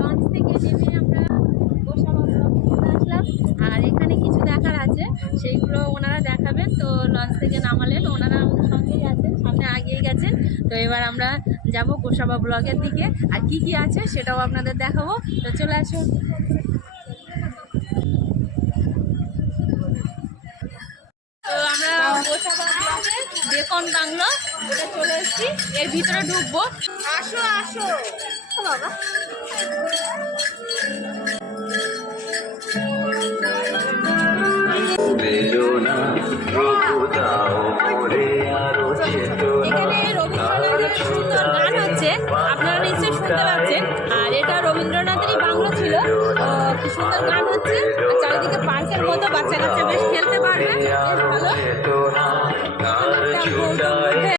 Launch থেকে নেমে আমরা গোসাবা ব্লক ঘুরতে আসলাম। আর এখানে কিছু দেখার আছে, সেইগুলো ওনারা দেখাবেন। তো লঞ্চ থেকে নামালেন, ওনারা আমাদের সঙ্গেই আছেন, সামনে আগিয়ে গেছেন। তো এবার আমরা যাব গোসাবা ব্লকের দিকে, আর কি কি আছে সেটাও আপনাদের দেখাবো। তো চলে আসুন। তো আমরা গোসাবা ব্লকে বেকন বাংলো এটা চলে এসেছি, এর ভিতরে ঢুকবো। আসো আসো বাবা। এখানে রবীন্দ্রনাথের সুন্দর গান হচ্ছে, আপনারা নিশ্চয়ই শুনতে পাচ্ছেন। আর এটা রবীন্দ্রনাথেরই বাংলো ছিল। কি সুন্দর গান হচ্ছে, আর চারিদিকে পার্কের মতো, বাচ্চা কাচ্চা বেশ খেলতে পারবে, বেশ ভালো।